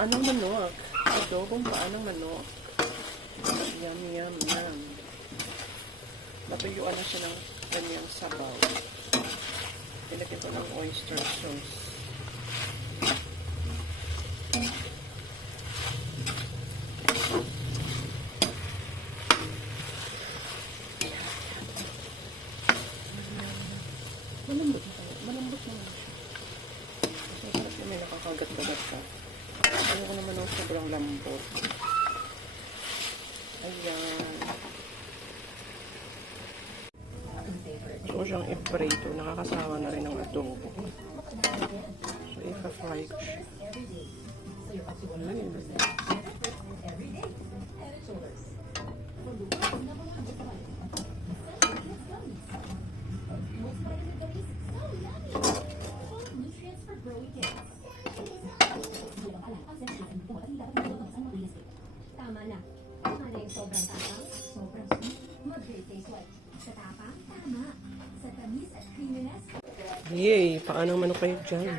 Paanong manok. Adobong paanong manok. Yum, yum, yum. Natuyuan na siya ng kanyang sabaw. Ilagyan ko ng oyster sauce. Malambot naman siya. Masarap yung may nakakagat-kagat ka. Ayoko naman ng sobrang lambot. Ayan. So, siyang i-prito. Nakakasawa na rin ng adobo. So, i-fry ko siya. Tama na. Tama na yung sobrang tapang, sobrang sweet, moderate taste like. Sa tapang, tama. Sa tamis at creaminess. Yay! Paano manok kayo dyan?